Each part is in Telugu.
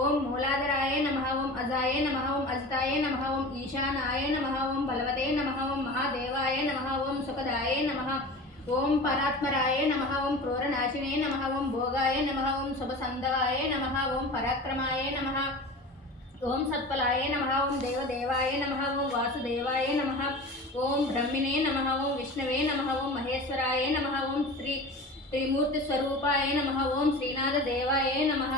ఓం మూలాధారాయ నమః, ఓం అజాయ నమః, ఓం అజితాయ నమః, ఓం ఈశానాయ నమః, ఓం బలవతే నమః, ఓం మహాదేవాయ నమః, ఓం సుఖదాయ నమః, ఓం పరాత్మరాయ నమః, ఓం క్రూరనాశినే నమః, ఓం భోగాయ నమః, ఓం శుభసంధవాయ నమః, ఓం పరాక్రమాయ నమః, ఓం సత్ఫలాయ నమః, ఓం దేవదేవాయ నమః, ఓం వాసుదేవాయ నమః, ఓం బ్రహ్మిణే నమః, ఓం విష్ణవే నమః, ఓం మహేశ్వరాయ నమః, ఓం త్రిమూర్తి స్వరూపాయ నమః, ఓం శ్రీనాథ దేవాయ నమః.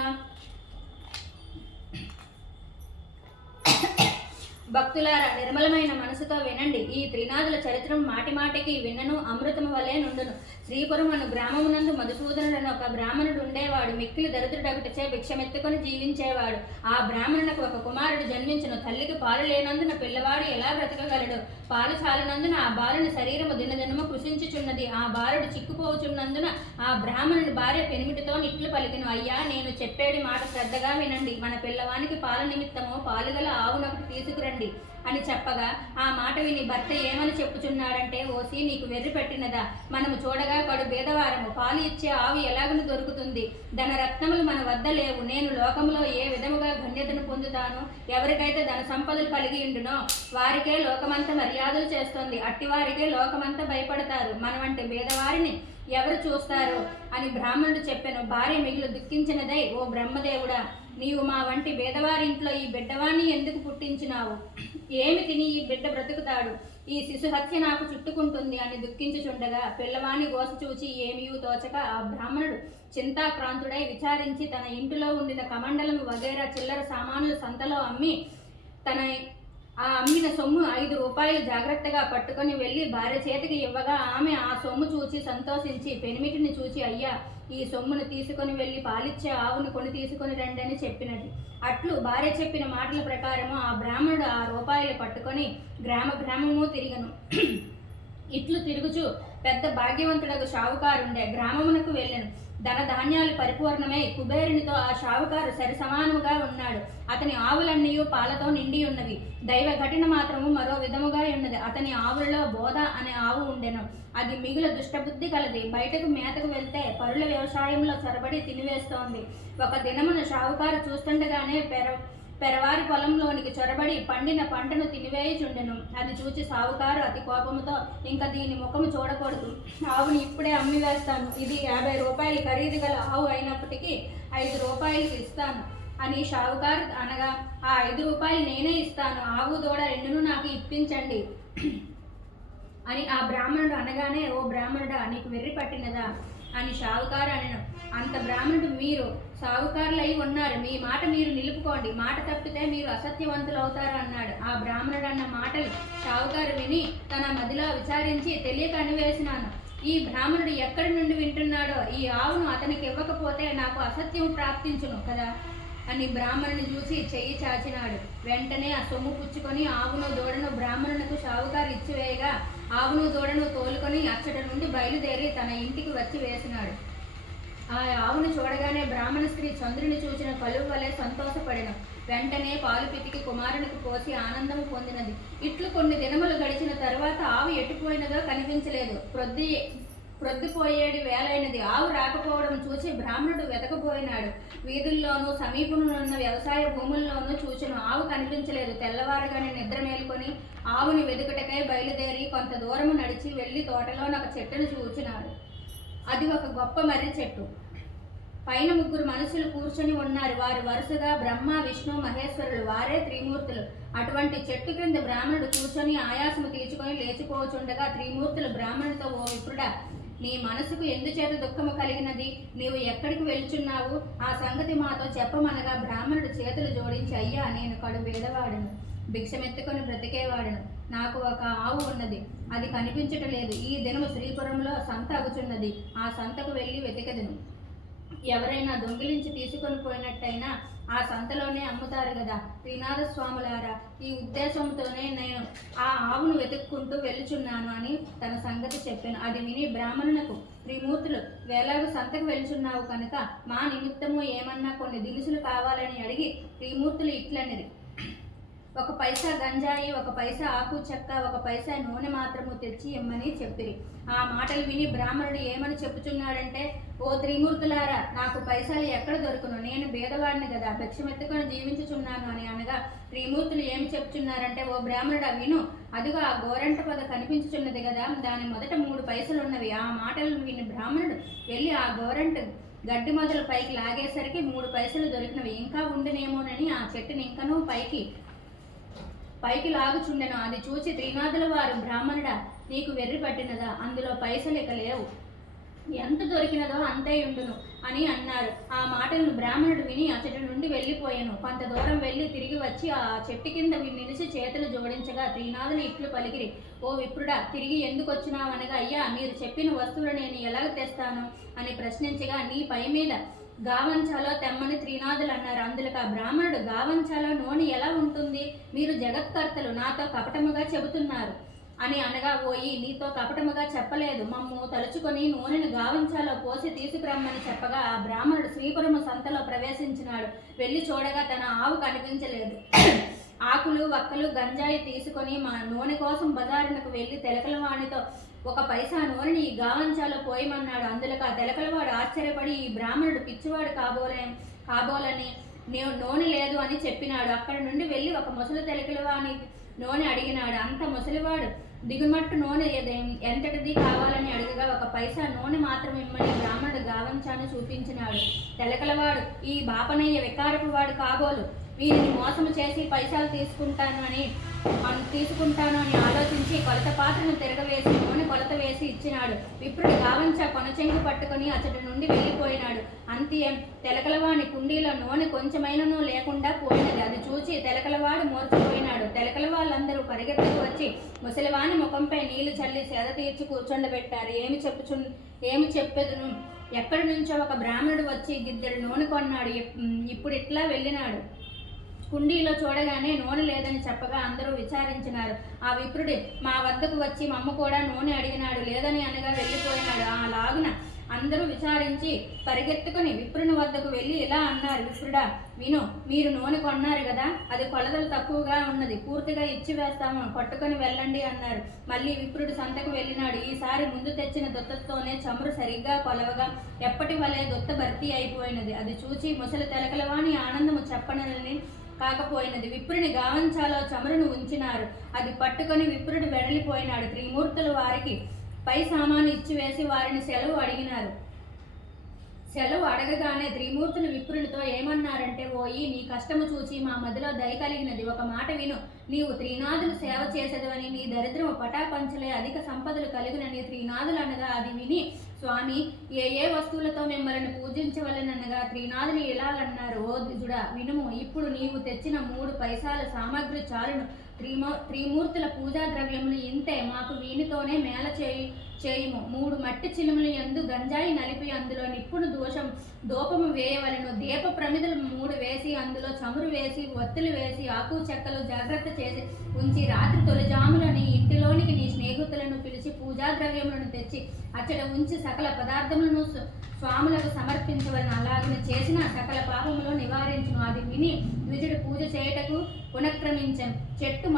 భక్తులారా, నిర్మలమైన మనసుతో వినండి. ఈ త్రినాథుల చరిత్రం మాటి మాటికి విన్నను అమృతము వలె నుండును. శ్రీపురం అను గ్రామమునందు మధుసూదనుడని ఒక బ్రాహ్మణుడు ఉండేవాడు. మిక్కిలి దరిద్రుడొకటిచే భిక్షమెత్తుకొని జీవించేవాడు. ఆ బ్రాహ్మణునకు ఒక కుమారుడు జన్మించును. తల్లికి పాలు లేనందున పిల్లవాడు ఎలా బ్రతకగలడు? పాలు చాలనందున ఆ బాలుని శరీరము దినదినము కృషించుచున్నది. ఆ బాలుడు చిక్కుపోచున్నందున ఆ బ్రాహ్మణుని భార్య పెనిమిటితో నిట్లు పలికిను, అయ్యా, నేను చెప్పేది మాట శ్రద్ధగా వినండి. మన పిల్లవానికి పాల నిమిత్తము పాలుగల ఆవునొకటి తీసుకురండి అని చెప్పగా ఆ మాట విని భర్త ఏమని చెప్పుచున్నాడంటే, ఓసి, నీకు వెర్రి పెట్టినదా? మనము చూడగా కడు భేదవారము. పాలు ఇచ్చే ఆవు ఎలాగను దొరుకుతుంది? ధన రత్నములు మన వద్ద లేవు. నేను లోకములో ఏ విధముగా ధన్యతను పొందుతాను? ఎవరికైతే ధన సంపదలు కలిగి ఉండునో వారికే లోకమంతా మర్యాదలు చేస్తుంది. అట్టివారికే లోకమంతా భయపడతారు. మనవంటి భేదవారిని ఎవరు చూస్తారు అని బ్రాహ్మణుడు చెప్పాను. భార్య మిగులు దుఃఖించినదై, ఓ బ్రహ్మదేవుడా, నీవు మా వంటి భేదవారింట్లో ఈ బిడ్డవాణ్ణి ఎందుకు పుట్టించినావు? ఏమి తిని ఈ బిడ్డ బ్రతుకుతాడు? ఈ శిశు హత్య నాకు చుట్టుకుంటుంది అని దుఃఖించుచుండగా పిల్లవాణ్ణి గోస చూచి ఏమీయూ తోచక ఆ బ్రాహ్మణుడు చింతాక్రాంతుడై విచారించి తన ఇంటిలో ఉండిన కమండలం వగైరా చిల్లర సామానులు సంతలో అమ్మి ఆ అమ్మిన సొమ్ము 5 రూపాయలు జాగ్రత్తగా పట్టుకొని వెళ్ళి భార్య చేతికి ఇవ్వగా ఆమె ఆ సొమ్ము చూచి సంతోషించి పెనిమిటిని చూచి, అయ్యా, ఈ సొమ్మును తీసుకొని వెళ్ళి పాలిచ్చే ఆవును కొని తీసుకొని రండి అని చెప్పినది. అట్లు భార్య చెప్పిన మాటల ప్రకారము ఆ బ్రాహ్మణుడు ఆ రూపాయలు పట్టుకొని గ్రామము తిరిగను. ఇట్లు తిరుగుచు పెద్ద భాగ్యవంతుడకు షావుకారుండే గ్రామమునకు వెళ్ళెను. ధనధాన్యాలు పరిపూర్ణమై కుబేరునితో ఆ షావుకారు సరిసమానముగా ఉన్నాడు. అతని ఆవులన్నీ పాలతో నిండి ఉన్నవి. దైవ ఘటన మాత్రము మరో విధముగా ఉన్నది. అతని ఆవులలో బోధ అనే ఆవు ఉండెను. అది మిగుల దుష్టబుద్ధి కలది. బయటకు మేతకు వెళ్తే పరుల వ్యవసాయంలో చొరబడి తినివేస్తోంది. ఒక దినమున షావుకారు చూస్తుండగానే పెరవారి పొలంలోనికి చొరబడి పండిన పంటను తినివేయుచుండెను. అది చూచి సావుకారు అతి కోపముతో, ఇంకా దీని ముఖము చూడకూడదు, ఆవుని ఇప్పుడే అమ్మి వేస్తాను. ఇది 50 రూపాయలు ఖరీదు గల ఆవు అయినప్పటికీ 5 రూపాయలకి ఇస్తాను అని షావుకారు అనగా, ఆ 5 రూపాయలు నేనే ఇస్తాను, ఆవు దూడ రెండును నాకు ఇప్పించండి అని ఆ బ్రాహ్మణుడు అనగానే, ఓ బ్రాహ్మణుడా, నీకు వెర్రి పట్టినదా అని షావుకారు అనెను. అంత బ్రాహ్మణుడు, మీరు సావుకారులై ఉన్నారు, మీ మాట మీరు నిలుపుకోండి, మాట తప్పితే మీరు అసత్యవంతులు అవుతారు అన్నాడు. ఆ బ్రాహ్మణుడు అన్న మాటలు షావుకారు విని తన మదిలో విచారించి, తెలియక అనివేసినాను, ఈ బ్రాహ్మణుడు ఎక్కడి నుండి వింటున్నాడో, ఈ ఆవును అతనికి ఇవ్వకపోతే నాకు అసత్యం ప్రాప్తించును కదా అని బ్రాహ్మణుని చూసి చెయ్యి చాచినాడు. వెంటనే ఆ సొమ్ము పుచ్చుకొని ఆవును దూడను బ్రాహ్మణునకు షావుకారు ఇచ్చివేయగా ఆవును దూడను తోలుకొని అచ్చట నుండి బయలుదేరి తన ఇంటికి వచ్చి వేసినాడు. ఆ ఆవును చూడగానే బ్రాహ్మణ స్త్రీ చంద్రుని చూసిన కలువ వలె సంతోషపడిన. వెంటనే పాలు పితికి కుమారునికి పోసి ఆనందము పొందినది. ఇట్లు కొన్ని దినములు గడిచిన తరువాత ఆవు ఎటుపోయినదో కనిపించలేదు. ప్రొద్దుపోయేది వేలైనది. ఆవు రాకపోవడం చూసి బ్రాహ్మణుడు వెతకపోయినాడు. వీధుల్లోనూ సమీపమునున్న వ్యవసాయ భూముల్లోనూ చూచెను. ఆవు కనిపించలేదు. తెల్లవారుగానే నిద్ర మేలుకొని ఆవుని వెతుకుటకై బయలుదేరి కొంత దూరము నడిచి వెళ్ళి తోటలోని ఒక చెట్టును చూచినాడు. అది ఒక గొప్ప మర్రి చెట్టు. పైన 3 మనుషులు కూర్చొని ఉన్నారు. వారు వరుసగా బ్రహ్మ, విష్ణు, మహేశ్వరులు, వారే త్రిమూర్తులు. అటువంటి చెట్టు క్రింద బ్రాహ్మణుడు కూర్చొని ఆయాసము తీర్చుకొని లేచిపోచుండగా త్రిమూర్తులు బ్రాహ్మణుడితో, ఓ విప్రుడా, నీ మనసుకు ఎందుచేత దుఃఖము కలిగినది? నీవు ఎక్కడికి వెళ్చున్నావు? ఆ సంగతి మాతో చెప్పమనగా బ్రాహ్మణుడు చేతులు జోడించి, అయ్యా, నేను కడు పేదవాడును, భిక్షమెత్తుకొని బ్రతికేవాడును. నాకు ఒక ఆవు ఉన్నది, అది కనిపించటం లేదు. ఈ దినము శ్రీపురంలో సంత అగుచున్నది. ఆ సంతకు వెళ్ళి వెతికెదను. ఎవరైనా దొంగిలించి తీసుకొని పోయినట్టయినా ఆ సంతలోనే అమ్ముతారు కదా. శ్రీనాథ స్వాములారా, ఈ ఉద్దేశంతోనే నేను ఆ ఆవును వెతుక్కుంటూ వెళ్ళుచున్నాను అని తన సంగతి చెప్పాను. అది విని బ్రాహ్మణునకు, త్రిమూర్తులు, వేలాగు సంతకు వెళ్చున్నావు కనుక మా నిమిత్తము ఏమన్నా కొన్ని దినుసులు కావాలని అడిగి త్రిమూర్తులు ఇట్లనిరి, ఒక పైసా గంజాయి, ఒక పైసా ఆకు చెక్క, ఒక పైసా నూనె మాత్రము తెచ్చి ఇమ్మని చెప్పిరి. ఆ మాటలు విని బ్రాహ్మణుడు ఏమని చెప్పుచున్నాడంటే, ఓ త్రిమూర్తులారా, నాకు పైసలు ఎక్కడ దొరుకును? నేను బేదవాడిని కదా, భిక్షమెత్తుకొని జీవించుచున్నాను అని అనగా త్రిమూర్తులు ఏమి చెప్తున్నారంటే, ఓ బ్రాహ్మణుడా విను, అదిగో ఆ గోరంట పద కనిపించుచున్నది కదా, దాని మొదట 3 పైసలున్నవి. ఆ మాటలు విని బ్రాహ్మణుడు వెళ్ళి ఆ గోరంట గడ్డి మొదలు పైకి లాగేసరికి 3 పైసలు దొరికినవి. ఇంకా ఉండనేమోనని ఆ చెట్టుని ఇంకనూ పైకి లాగుచుండెను. అది చూచి త్రినాథుల వారు, బ్రాహ్మణుడా, నీకు వెర్రి పట్టినదా? అందులో పైసలు ఇక లేవు, ఎంత దొరికినదో అంతే ఉండును అని అన్నారు. ఆ మాటలను బ్రాహ్మణుడు విని అతడి నుండి వెళ్ళిపోయాను. కొంత దూరం వెళ్ళి తిరిగి వచ్చి ఆ చెట్టు కింద నిలిచి చేతులు జోడించగా త్రినాథులు ఇట్లు పలికిరి, ఓ విప్రుడా, తిరిగి ఎందుకు వచ్చినావనగా, అయ్యా, మీరు చెప్పిన వస్తువులు నేను ఎలాగ తెస్తాను అని ప్రశ్నించగా, నీ పై మీద గావంచాలో తెమ్మని త్రినాథులు అన్నారు. అందులకు ఆ బ్రాహ్మణుడు, గావంచాలో నూనె ఎలా ఉంటుంది? మీరు జగత్కర్తలు నాతో కపటముగా చెబుతున్నారు అని అనగా, ఓయి, నీతో కపటముగా చెప్పలేదు, మమ్ము తలుచుకొని నూనెను గావంచాలో పోసి తీసుకురమ్మని చెప్పగా ఆ బ్రాహ్మణుడు శ్రీపురము సంతలో ప్రవేశించినాడు. వెళ్ళి చూడగా తన ఆవు కనిపించలేదు. ఆకులు వక్కలు గంజాయి తీసుకొని మా నూనె కోసం బజారునకు వెళ్ళి తెలకలవాణితో ఒక పైసా నూనెని ఈ గావంచాలో పోయమన్నాడు. అందులకు ఆ తెలకలవాడు ఆశ్చర్యపడి, ఈ బ్రాహ్మణుడు పిచ్చివాడు కాబోలని నూనె లేదు అని చెప్పినాడు. అక్కడి నుండి వెళ్ళి ఒక ముసలి తెలకలవాణి నూనె అడిగినాడు. అంత ముసలివాడు దిగుమట్టు నూనె ఎంతటిది కావాలని అడగగా ఒక పైసా నూనె మాత్రం ఇమ్మని బ్రాహ్మణుడు గావంచాను చూపించినాడు. తెలకలవాడు, ఈ బాపనయ్య వికారపు వాడు కాబోలు, వీరిని మోసము చేసి పైసలు తీసుకుంటాను అని ఆలోచించి కొలత పాత్రను తిరగవేసి నూనె కొలత వేసి ఇచ్చినాడు. విప్రుడు గావంచా కొనచెంగు పట్టుకుని అతడి నుండి వెళ్ళిపోయినాడు. అంత్యం తెలకలవాని కుండీలో నూనె కొంచెమైనను లేకుండా పోయినది. అది చూచి తెలకలవాడు మూర్చిపోయినాడు. తెలకల వాళ్ళందరూ పరిగెత్తుకు వచ్చి ముసలివాని ముఖంపై నీళ్లు చల్లి సేద తీర్చి కూర్చొండబెట్టారు. ఏమి చెప్పెదును? ఎక్కడి నుంచో ఒక బ్రాహ్మణుడు వచ్చి గిద్దెడు నూనె కొన్నాడు. ఇప్పుడు ఇట్లా వెళ్ళినాడు. కుండీలో చూడగానే నూనె లేదని చెప్పగా అందరూ విచారించినారు. ఆ విప్రుడు మా వద్దకు వచ్చి మమ్మ కూడా నూనె అడిగినాడు, లేదని అనగా వెళ్ళిపోయినాడు. ఆ లాగున అందరూ విచారించి పరిగెత్తుకుని విప్రుని వద్దకు వెళ్ళి ఇలా అన్నారు, విప్రుడా, విను, మీరు నూనె కొన్నారు కదా, అది కొలతలు తక్కువగా ఉన్నది, పూర్తిగా ఇచ్చి వేస్తాము, పట్టుకొని వెళ్ళండి అన్నారు. మళ్ళీ విప్రుడు సంతకు వెళ్ళినాడు. ఈసారి ముందు తెచ్చిన దొత్తతోనే చమురు సరిగ్గా కొలవగా ఎప్పటి వలె దొత్త భర్తీ అయిపోయినది. అది చూచి ముసలి తెలకలవాని ఆనందము చెప్పనని కాకపోయినది. విప్రుని గావంచాలో చమురును ఉంచినారు. అది పట్టుకొని విప్రుడు వెడలిపోయినాడు. త్రిమూర్తులు వారికి పై సామాను ఇచ్చివేసి వారిని సెలవు అడిగినారు. సెలవు అడగగానే త్రిమూర్తులు విప్రునితో ఏమన్నారంటే, ఓయి, నీ కష్టము చూచి మా మదిలో దయ కలిగినది. ఒక మాట విను, నీవు త్రినాథులు సేవ చేసేదవని, నీ దరిద్రము పటాపంచలే అధిక సంపదలు కలుగునని త్రినాథులు అనగా అది విని, స్వామి, ఏ వస్తువులతో మిమ్మల్ని పూజించవలనగా త్రినాథులు ఇలాగన్నారు, ఓ ద్విజుడా, వినుము, ఇప్పుడు నీవు తెచ్చిన 3 పైసాల సామగ్రి చాలును. త్రిమూర్తుల పూజా ద్రవ్యములు ఇంతే, మాకు వీనితోనే మేళ చేయుము. 3 మట్టి చిలుములు యందు గంజాయి నలిపి అందులో నిప్పును దూపము వేయవలను. దీప ప్రమిదలు 3 వేసి అందులో చమురు వేసి ఒత్తులు వేసి ఆకు చెక్కలు జాగ్రత్త చేసి ఉంచి రాత్రి తొలిజాములని ఇంటిలోనికి నీ స్నేహితులను పిలిచి పూజా ద్రవ్యములను తెచ్చి అచ్చట ఉంచి సకల పదార్థములను స్వాములకు సమర్పించవలను. అలాగని చేసిన సకల పాపములు నివారించును. అది విని ద్విజుడు పూజ చేయుటకు పునఃక్రమించను. చెట్టు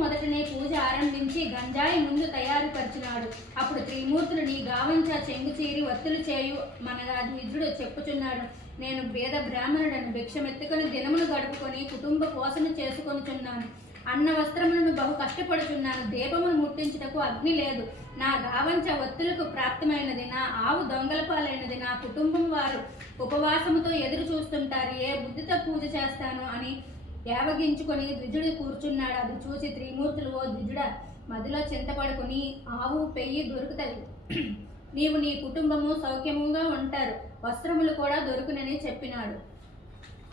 మొదటనే పూజ ఆరంభించి గంజాయి ముందు తయారుపరిచినాడు. అప్పుడు త్రిమూర్తులు, నీ గావంచా చెంగు చీరి ఒత్తులు చేయు మనగా ద్విజుడు చెప్పుచున్నాడు, నేను పేద బ్రాహ్మణుడను, భిక్షమెత్తుకొని దినములు గడుపుకొని కుటుంబ పోషణ చేసుకొనుచున్నాను. అన్న వస్త్రములను బహు కష్టపడుచున్నాను. దీపమును ముట్టించుటకు అగ్ని లేదు. నా గావంచ ఒత్తులకు ప్రాప్తమైనది. నా ఆవు దొంగల పాలైనది. నా కుటుంబం వారు ఉపవాసముతో ఎదురు చూస్తుంటారు. ఏ బుద్ధితో పూజ చేస్తాను అని యావగించుకొని ద్విజుడు కూర్చున్నాడు. అది చూసి త్రిమూర్తులు, ఓ ద్విజుడ, మదిలో చింతపడుకుని ఆవు పెయ్యి దొరుకుతాయి, నీవు నీ కుటుంబము సౌఖ్యముగా ఉంటారు, వస్త్రములు కూడా దొరుకునని చెప్పినాడు.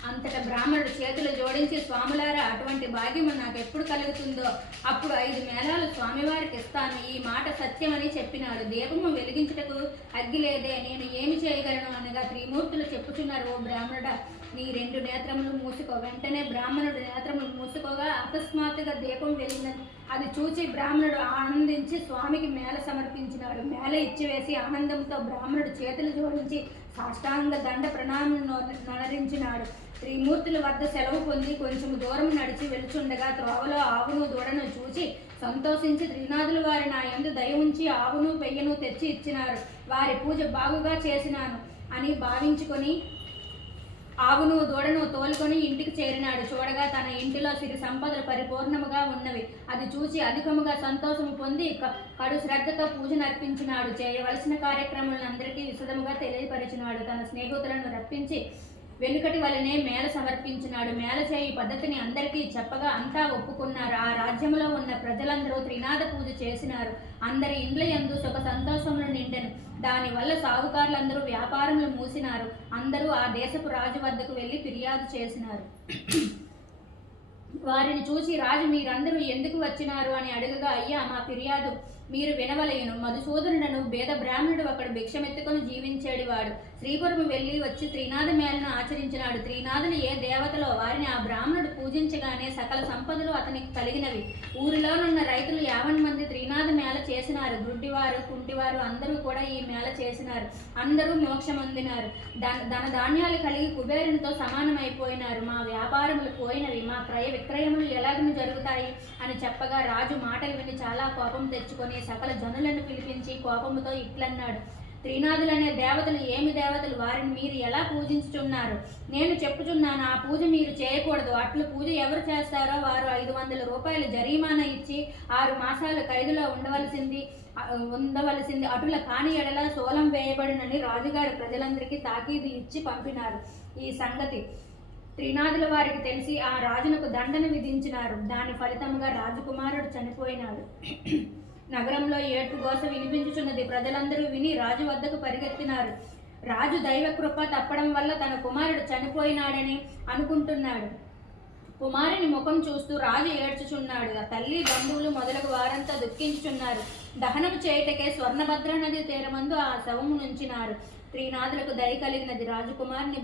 అంతటా బ్రాహ్మణుడు చేతులు జోడించి, స్వాములారా, అటువంటి భాగ్యము నాకు ఎప్పుడు కలుగుతుందో అప్పుడు 5 మేళాలు స్వామివారికి ఇస్తాను. ఈ మాట సత్యమని చెప్పినాడు. దీపము వెలిగించుటకు అగ్గి లేదే, నేను ఏమి చేయగలను అనగా త్రిమూర్తులు చెప్పుచున్నారు, ఓ బ్రాహ్మణుడా, నీ 2 నేత్రములు మూసుకో. వెంటనే బ్రాహ్మణుడు నేత్రములు మూసుకోగా అకస్మాత్తుగా దీపం వెలిగినది. అది చూచి బ్రాహ్మణుడు ఆనందించి స్వామికి మేళ సమర్పించినాడు. మేళ ఇచ్చివేసి ఆనందంతో బ్రాహ్మణుడు చేతులు జోడించి సాష్టాంగ దండ ప్రణామం ననరించినాడు. త్రిమూర్తుల వద్ద సెలవు పొంది కొంచెం దూరం నడిచి వెలుచుండగా త్రోవలో ఆవును దూడను చూచి సంతోషించి త్రినాథులు వారి నా యందు దయ ఉంచి ఆవును పెయ్యను తెచ్చి ఇచ్చినారు. వారి పూజ బాగుగా చేసినాను అని భావించుకొని ఆవును దూడను తోలుకొని ఇంటికి చేరినాడు. చూడగా తన ఇంటిలో సిరి సంపదలు పరిపూర్ణముగా ఉన్నవి. అది చూసి అధికముగా సంతోషము పొంది కడు శ్రద్ధతో పూజ నర్పించినాడు. చేయవలసిన కార్యక్రమాలను అందరికీ విశదముగా తెలియపరిచినాడు. తన స్నేహితులను రప్పించి వెనుకటి వలనే మేళ సమర్పించినాడు. మేళ చేయి పద్ధతిని అందరికీ చెప్పగా అంతా ఒప్పుకున్నారు. ఆ రాజ్యంలో ఉన్న ప్రజలందరూ త్రినాథ పూజ చేసినారు. అందరి ఇండ్ల యందు సుఖ సంతోషములు నిండెను. దానివల్ల సాహుకారులందరూ వ్యాపారములు మూసినారు. అందరూ ఆ దేశపు రాజు వద్దకు వెళ్ళి ఫిర్యాదు చేసినారు. వారిని చూసి రాజు, మీరందరూ ఎందుకు వచ్చినారు అని అడగగా, అయ్యా, మా ఫిర్యాదు మీరు వినవలయను. మధుసూదనుడను పేద బ్రాహ్మణుడు ఒకడు భిక్షమెత్తుకొని జీవించేడివాడు. శ్రీపురము వెళ్ళి వచ్చి త్రినాథ మేళను ఆచరించినాడు. త్రినాథులు ఏ దేవతలో వారిని ఆ బ్రాహ్మణుడు పూజించగానే సకల సంపదలు అతనికి కలిగినవి. ఊరిలోనున్న రైతులు 50 మంది త్రినాథ మేళ చేసినారు. గుడ్డివారు, కుంటివారు అందరూ కూడా ఈ మేళ చేసినారు. అందరూ మోక్షమొందినారు. ధనధాన్యాలు కలిగి కుబేరునితో సమానమైపోయినారు. మా వ్యాపారములు పోయినవి, మా క్రయ విక్రయములు ఎలాగను జరుగుతాయి అని చెప్పగా రాజు మాటలు విని చాలా కోపం తెచ్చుకొని సకల జనులను పిలిపించి కోపముతో ఇట్లన్నాడు, త్రినాథులనే దేవతలు ఏమి దేవతలు? వారిని మీరు ఎలా పూజించుచున్నారు? నేను చెప్పుచున్నాను, ఆ పూజ మీరు చేయకూడదు. అట్లు పూజ ఎవరు చేస్తారో వారు 500 రూపాయలు జరీమానా ఇచ్చి 6 మాసాలు ఖైదులో ఉండవలసింది. అటుల కాని ఎడల సోలం వేయబడినని రాజుగారు ప్రజలందరికీ తాకీదు ఇచ్చి పంపినారు. ఈ సంగతి త్రినాథుల వారికి తెలిసి ఆ రాజునకు దండన విధించినారు. దాని ఫలితంగా రాజకుమారుడు చనిపోయినాడు. నగరంలో ఏటుగోస వినిపించుచున్నది. ప్రజలందరూ విని రాజు వద్దకు పరిగెత్తినారు. రాజు దైవకృప తప్పడం వల్ల తన కుమారుడు చనిపోయినాడని అనుకుంటున్నాడు. కుమారుని ముఖం చూస్తూ రాజు ఏడ్చుచున్నాడు. ఆ తల్లి, బంధువులు మొదలగు వారంతా దుఃఖించుచున్నారు. దహనం చేయుటకే స్వర్ణభద్ర నది తీరమందు ఆ శవము నుంచినారు. త్రినాథులకు దయ కలిగినది. రాజకుమారుని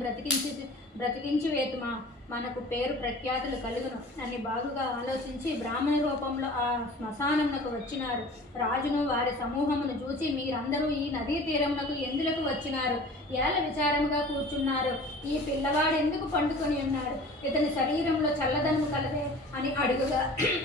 బ్రతికించి వేతుమా, మనకు పేరు ప్రఖ్యాతులు కలుగును అని బాగుగా ఆలోచించి బ్రాహ్మణ రూపంలో ఆ శ్మశానమునకు వచ్చినారు. రాజును వారి సమూహమును చూసి, మీరందరూ ఈ నదీ తీరమునకు ఎందులకు వచ్చినారు? ఏల విచారముగా కూర్చున్నారు? ఈ పిల్లవాడు ఎందుకు పండుకొని ఉన్నాడు? ఇతని శరీరంలో చల్లదనము కలదే అని అడుగుగా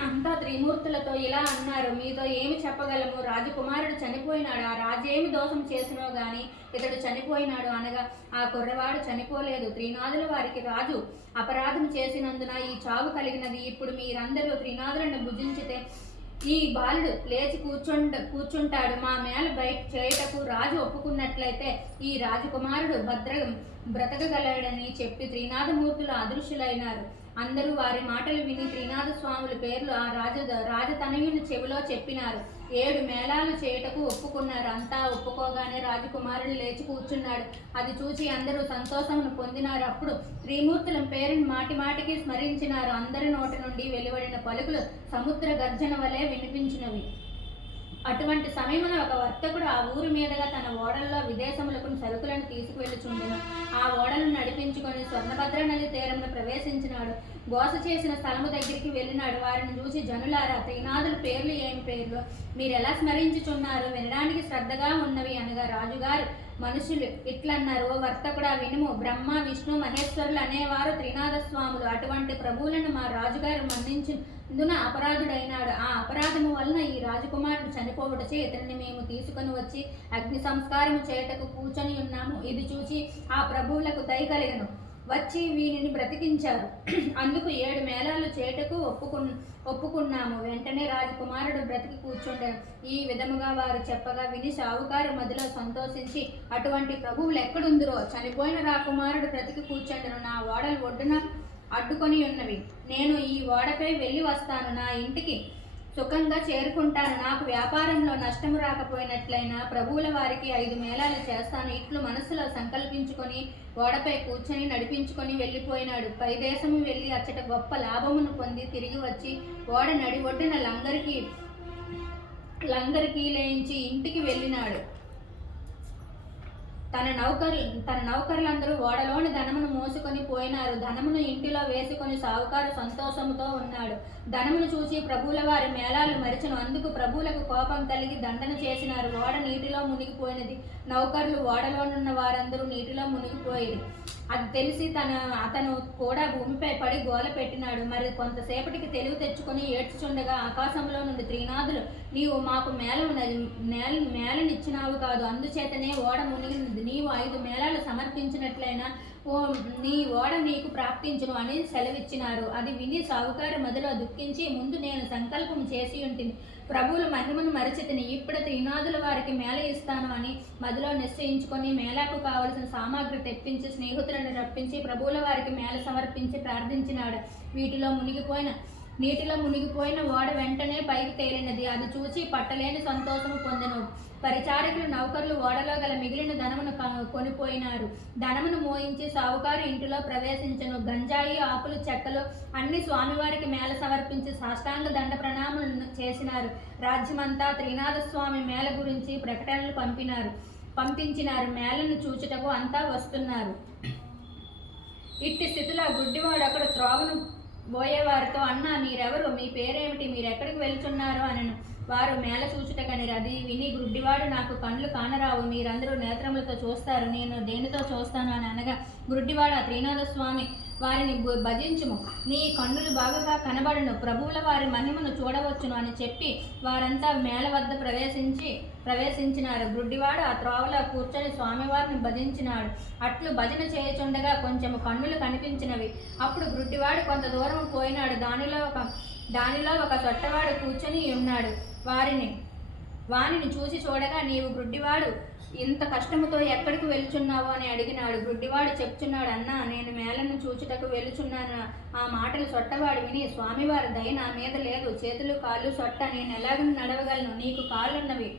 అంతా త్రిమూర్తులతో ఇలా అన్నారు, మీతో ఏమి చెప్పగలము? రాజకుమారుడు చనిపోయినాడు. ఆ రాజేమి దోషం చేసినో గాని ఇతడు చనిపోయినాడు అనగా ఆ కుర్రవాడు చనిపోలేదు. త్రినాథుల వారికి రాజు అపరాధం చేసినందున ఈ చావు కలిగినది. ఇప్పుడు మీరందరూ త్రినాథులను భుజించితే ఈ బాలుడు లేచి కూర్చుంటాడు. మా మేళ బయట చేయుటకు రాజు ఒప్పుకున్నట్లయితే ఈ రాజకుమారుడు బ్రతకగలడని చెప్పి త్రినాథమూర్తులు అదృశ్యులైనారు. అందరూ వారి మాటలు విని త్రినాథ స్వాముల పేర్లు ఆ రాజతనయుని చెవిలో చెప్పినారు. 7 మేళాలు చేయుటకు ఒప్పుకున్నారు. అంతా ఒప్పుకోగానే రాజకుమారుడు లేచి కూర్చున్నాడు. అది చూసి అందరూ సంతోషమును పొందినారు. అప్పుడు త్రిమూర్తుల పేరుని మాటిమాటికి స్మరించినారు. అందరి నోటి నుండి వెలువడిన పలుకులు సముద్ర గర్జన వలె వినిపించినవి. అటువంటి సమయమున ఒక వర్తకుడు ఆ ఊరి మీదుగా తన ఓడల్లో విదేశములకు సరుకులను తీసుకువెళ్ళుచుండెను. ఆ ఓడలను నడిపించుకొని స్వర్ణభద్ర నది తీరమును ప్రవేశించినాడు. గోస చేసిన స్థలము దగ్గరికి వెళ్ళినాడు. వారిని చూసి, జనులారా, త్రినాథుల పేర్లు ఏమి పేర్లు? మీరెలా స్మరించుచున్నారు? వినడానికి శ్రద్ధగా ఉన్నవి అనగా రాజుగారు మనుషులు ఇట్లన్నారు, ఓ వర్తకుడా వినుము. బ్రహ్మ, విష్ణు, మహేశ్వరులు అనేవారు త్రినాథ స్వాములు. అటువంటి ప్రభువులను మా రాజుగారు మన్నించుందున అపరాధుడైనాడు. ఆ అపరాధము వలన ఈ రాజకుమారుడు చనిపోవటచే ఇతనిని మేము తీసుకొని వచ్చి అగ్ని సంస్కారము చేయటకు కూర్చొని ఉన్నాము. ఇది చూసి ఆ ప్రభువులకు దయ కలిగను. వచ్చి వీనిని బ్రతికించారు. అందుకు 7 మేళాలు చేయటకు ఒప్పుకున్నాము. వెంటనే రాజకుమారుడు బ్రతికి కూర్చుండెను. ఈ విధముగా వారు చెప్పగా విని సావుకారు మదిలో సంతోషించి, అటువంటి ప్రభువులు ఎక్కడుందిరో? చనిపోయిన రాకుమారుడు బ్రతికి కూర్చుండెను. నా ఓడలు ఒడ్డున అడ్డుకొని ఉన్నవి. నేను ఈ ఓడపై వెళ్ళి వస్తాను. నా ఇంటికి సుఖంగా చేరుకుంటాను. నాకు వ్యాపారంలో నష్టము రాకపోయినట్లయినా ప్రభువుల వారికి 5 మేళాలు చేస్తాను. ఇట్లు మనస్సులో సంకల్పించుకొని ఓడపై కూర్చొని నడిపించుకొని వెళ్ళిపోయినాడు. పైదేశము వెళ్ళి అచ్చట గొప్ప లాభమును పొంది తిరిగి వచ్చి ఓడ నడి ఒడ్డున లంగరికి లేయించి ఇంటికి వెళ్ళినాడు. తన నౌకర్లందరూ ఓడలోని ధనమును మోసుకొని పోయినారు. ధనమును ఇంటిలో వేసుకొని సావుకారు సంతోషముతో ఉన్నాడు. ధనమును చూసి ప్రభువుల వారి మేళాలు మరిచెను. అందుకు ప్రభువులకు కోపం కలిగి దండన చేసినారు. ఓడ నీటిలో మునిగిపోయినది. నౌకర్లు ఓడలోనున్న వారందరూ నీటిలో మునిగిపోయేది. అది తెలిసి అతను కూడా భూమిపై పడి గోల పెట్టినాడు. మరి కొంతసేపటికి తెలివి తెచ్చుకొని ఏడ్చుచుండగా ఆకాశంలో నుండి త్రినాదులు, నీవు మాకు మేళనిచ్చినావు కాదు, అందుచేతనే ఓడ మునిగినది. నీవు 5 మేళాలు సమర్పించినట్లయినా నీ ఓడ నీకు ప్రాప్తించును అని సెలవిచ్చినారు. అది విని సావుకారు మొదలో దుఃఖించి, ముందు నేను సంకల్పం చేసి ఉంటిని, ప్రభువుల మహిమను మరచితిని, ఇప్పుడు త్రినాదుల వారికి మేళ ఇస్తాను అని మదిలో నిశ్చయించుకొని మేళకు కావలసిన సామాగ్రి తెప్పించి స్నేహితులను రప్పించి ప్రభువుల వారికి మేళ సమర్పించి ప్రార్థించినాడు. నీటిలో మునిగిపోయిన ఓడ వెంటనే పైకి తేలినది. అది చూచి పట్టలేని సంతోషము పొందెను. పరిచారకులు నౌకర్లు ఓడలో గల మిగిలిన ధనమును కొనిపోయినారు. ధనమును మోయించి సావుకారు ఇంటిలో ప్రవేశించను. గంజాయి ఆకులు చెక్కలు అన్ని స్వామివారికి మేళ సమర్పించి సాష్టాంగ దండ ప్రణామములను చేసినారు. రాజ్యమంతా త్రినాథ స్వామి మేళ గురించి ప్రకటనలు పంపించినారు. మేళను చూచుటకు అంతా వస్తున్నారు. ఇట్టి స్థితిలో గుడ్డివాడు అక్కడ త్రోవను పోయేవారితో, అన్నా మీరెవరు, మీ పేరేమిటి, మీరెక్కడికి వెళ్తున్నారు అనను. వారు మేళ చూచుటకనిరు. అది విని గుడ్డివాడు, నాకు కళ్ళు కానరావు, మీరందరూ నేత్రములతో చూస్తారు, నేను దేనితో చూస్తాను అని అనగా, గుడ్డివాడు, ఆ త్రినాథ స్వామి వారిని భజించుము, నీ కన్నులు బాగా కనబడును, ప్రభువుల వారి మహిమను చూడవచ్చును అని చెప్పి వారంతా మేళ వద్ద ప్రవేశించినారు. గుడ్డివాడు ఆ త్రోవలో కూర్చొని స్వామివారిని భజించినాడు. అట్లు భజన చేయుచుండగా కొంచెము కన్నులు కనిపించినవి. అప్పుడు గుడ్డివాడు కొంత దూరం పోయినాడు. దానిలో ఒక సొట్టవాడు కూర్చొని ఉన్నాడు. వానిని చూసి చూడగా, నీవు గుడ్డివాడు, ఇంత కష్టముతో ఎక్కడికి వెళుచున్నావు అని అడిగినాడు. గుడ్డివాడు చెప్తున్నాడు, అన్నా నేను మేళను చూచుటకు వెళుచున్నాను. ఆ మాటలు సొట్టవాడు విని, స్వామివారి దయ నా మీద లేదు, చేతులు కాళ్ళు సొట్ట, నేను ఎలాగని నడవగలను, నీకు కాళ్ళున్నవి,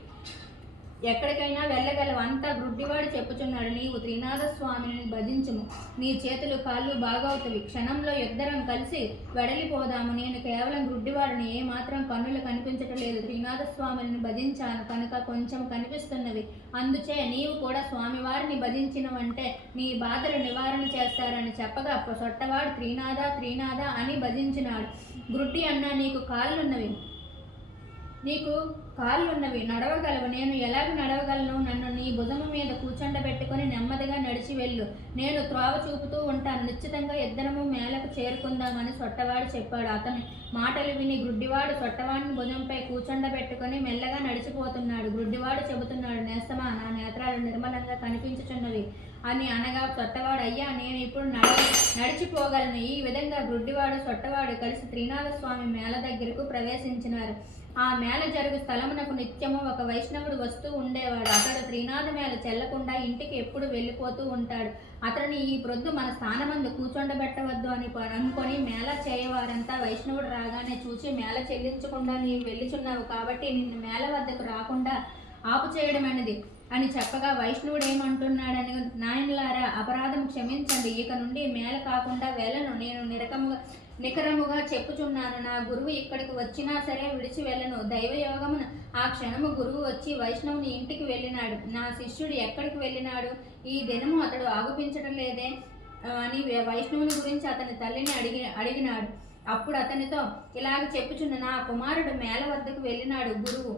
ఎక్కడికైనా వెళ్ళగలవు అంతా గుడ్డివాడు చెప్పుచున్నాడు. నీవు త్రినాథ స్వామిని భజించుము, నీ చేతులు కాళ్ళు బాగవుతవి, క్షణంలో ఇద్దరం కలిసి వెడలిపోదాము. నేను కేవలం గుడ్డివాడిని, ఏమాత్రం కన్నులు కనిపించటం లేదు, త్రినాథ స్వామిని భజించాను కనుక కొంచెం కనిపిస్తున్నవి, అందుచే నీవు కూడా స్వామివారిని భజించినవంటే నీ బాధలు నివారణ చేస్తారని చెప్పగా సొట్టవాడు త్రినాథ త్రినాథ అని భజించినాడు. గుడ్డి అన్నా, నీకు కాళ్ళున్నవి, నడవగలవు, నేను ఎలాగ నడవగలను, నన్ను నీ భుజము మీద కూర్చొండబెట్టుకొని నెమ్మదిగా నడిచి వెళ్ళు, నేను త్రోవ చూపుతూ ఉంటాను, నిశ్చితంగా ఇద్దరము మేళకు చేరుకుందామని సొట్టవాడు చెప్పాడు. అతని మాటలు విని గుడ్డివాడు సొట్టవాడిని భుజంపై కూర్చొండబెట్టుకొని మెల్లగా నడిచిపోతున్నాడు. గుడ్డివాడు చెబుతున్నాడు, నేస్తమా, నా నేత్రాలు నిర్మలంగా కనిపించుచున్నవి అని అనగా సొట్టవాడు, అయ్యా నేను ఇప్పుడు నడిచిపోగలను. ఈ విధంగా గుడ్డివాడు సొట్టవాడు కలిసి త్రినాథ స్వామి మేళ దగ్గరకు ప్రవేశించినారు. ఆ మేళ జరుగు స్థలమునకు నిత్యము ఒక వైష్ణవుడు వస్తూ ఉండేవాడు. అతడు త్రినాథ మేళ చెల్లకుండా ఇంటికి ఎప్పుడు వెళ్ళిపోతూ ఉంటాడు. అతడిని ఈ ప్రొద్దు మన స్థానమందు కూర్చొండబెట్టవద్దు అని అనుకొని మేళ చేయవారంతా వైష్ణవుడు రాగానే చూసి, మేళ చెల్లించకుండా నీవు వెళ్ళుచున్నావు కాబట్టి నిన్ను మేళ వద్దకు రాకుండా ఆపు చేయడమనేది అని చెప్పగా, వైష్ణవుడు ఏమంటున్నాడని, నాయనలారా, అపరాధం క్షమించండి, ఇక నుండి మేళ కాకుండా వెళ్ళను, నేను నికరముగా చెప్పుచున్నాను, నా గురువు ఇక్కడికి వచ్చినా సరే విడిచి వెళ్ళను. దైవయోగమున ఆ క్షణము గురువు వచ్చి వైష్ణవుని ఇంటికి వెళ్ళినాడు. నా శిష్యుడు ఎక్కడికి వెళ్ళినాడు, ఈ దినము అతడు ఆగుపించడం లేదే అని వైష్ణవుని గురించి అతని తల్లిని అడిగినాడు. అప్పుడు అతనితో ఇలాగ చెప్పుచున్న, నా కుమారుడు మేళ వద్దకు వెళ్ళినాడు, గురువు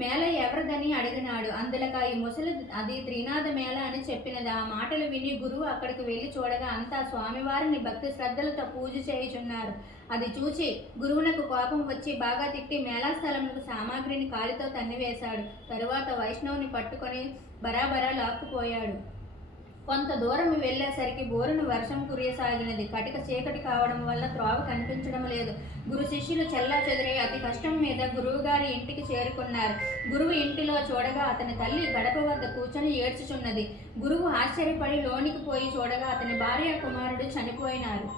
మేళ ఎవరిదని అడిగినాడు. అందులక ఈ ముసలి అది త్రినాథ మేళ అని చెప్పినది. ఆ మాటలు విని గురువు అక్కడికి వెళ్ళి చూడగా అంతా స్వామివారిని భక్తి శ్రద్ధలతో పూజ చేయుచున్నారు. అది చూచి గురువునకు కోపం వచ్చి బాగా తిట్టి మేళా స్థలములకు సామాగ్రిని కాలితో తన్నివేశాడు. తరువాత వైష్ణవుని పట్టుకొని బరాబరా లాక్కుపోయాడు. కొంత దూరం వెళ్ళేసరికి బోరును వర్షం కురియసాగినది. కటిక చీకటి కావడం వల్ల త్రోవ కనిపించడం లేదు. గురు శిష్యులు చెల్లా చెదిరే అతి కష్టం మీద గురువుగారి ఇంటికి చేరుకున్నారు. గురువు ఇంటిలో చూడగా అతని తల్లి గడప వద్ద కూర్చొని ఏడ్చుచున్నది. గురువు ఆశ్చర్యపడి లోనికి పోయి చూడగా అతని భార్య కుమారుడు చనిపోయినారు.